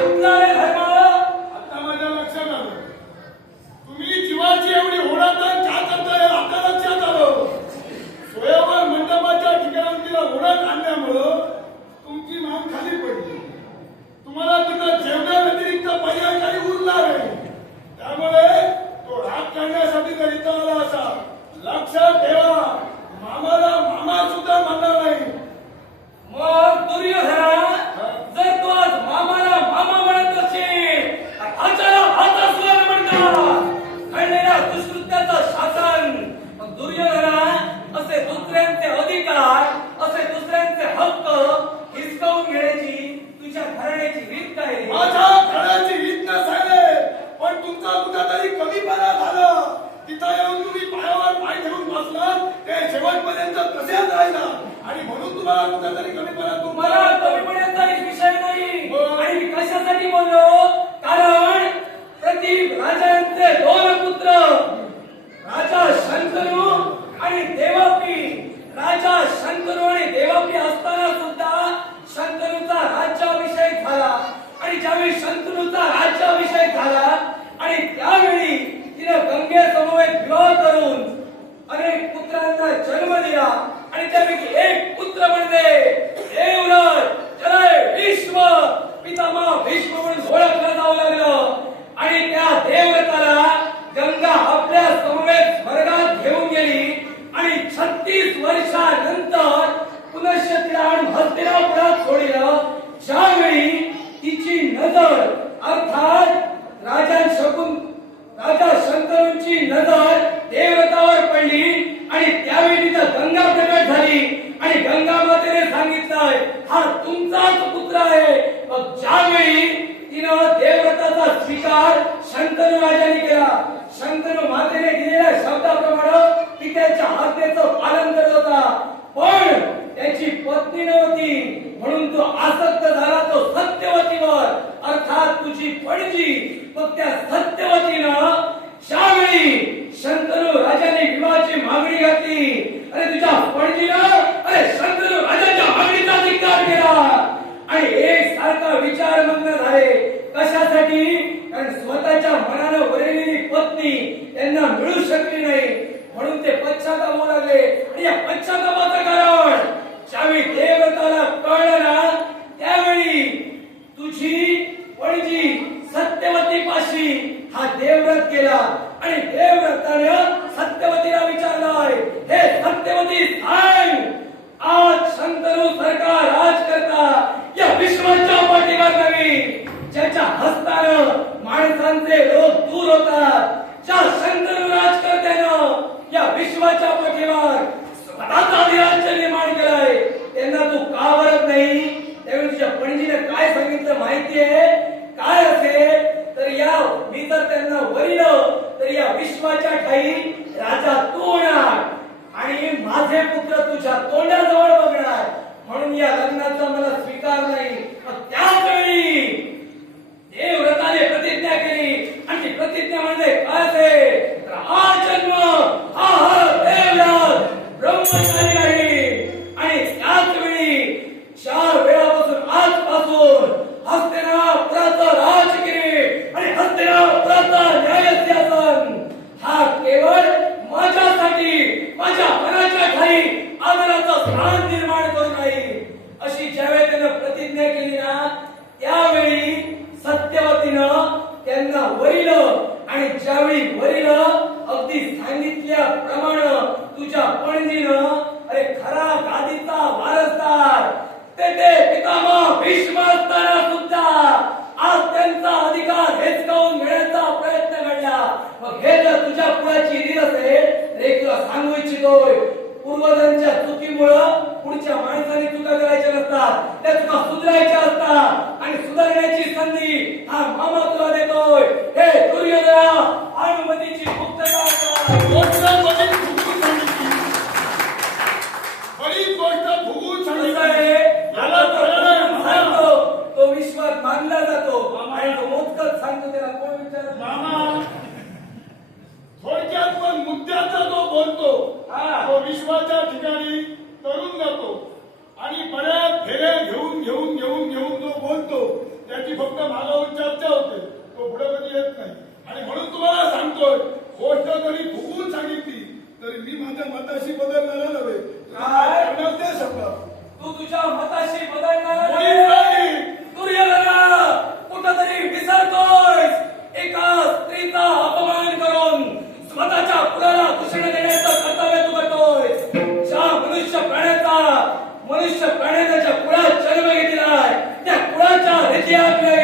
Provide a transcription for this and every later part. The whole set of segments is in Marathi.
Amen. va a cuidar de la campana tu मग वरील. आणि ज्यावेळी वरील अगदी सांगितल्याप्रमाणे तुझ्या पणजीनं अरे खरा गादीचा वारसदार ते ते पितामह भीष्म असताना सुद्धा आज त्यांचा अधिकार हेचकावून मिळण्याचा प्रयत्न घडला. मग हे जर तुझ्या पुढाची रील असेल रे तुला सांगू इच्छितोय. पूर्वजांच्या चुकीमुळं पुढच्या माणसाने चुका करायच्या नसतात त्या चुका सुधारायच्या असतात. आणि सुधारण्याची संधी हा मामा करतो. त्याची फक्त माझ्यावर चर्चा होते. तो पुढे कधी येत नाही. आणि म्हणून तुम्हाला Yeah.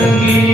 Only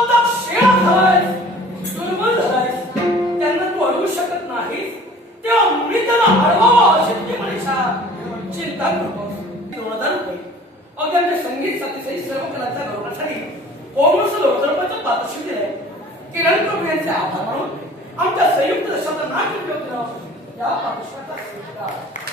तू आता शेळा झालायस दुर्बल झालायस त्यांना तू अडवू शकत नाही तेव्हा मी त्यांना अडवावा अशी तुझी म्हणीचा चिंता नको. दोन हजार रुपये अगदी आमच्या संगीत साथीसाठी सर्व कलाच्या गौरवासाठी कोमस लोकदर्पाच्या पाठशी दिलंय किरण प्रभू यांचे आभार मानून आमच्या संयुक्त दशाचा नाट्य या पाठशाचा स्वीकार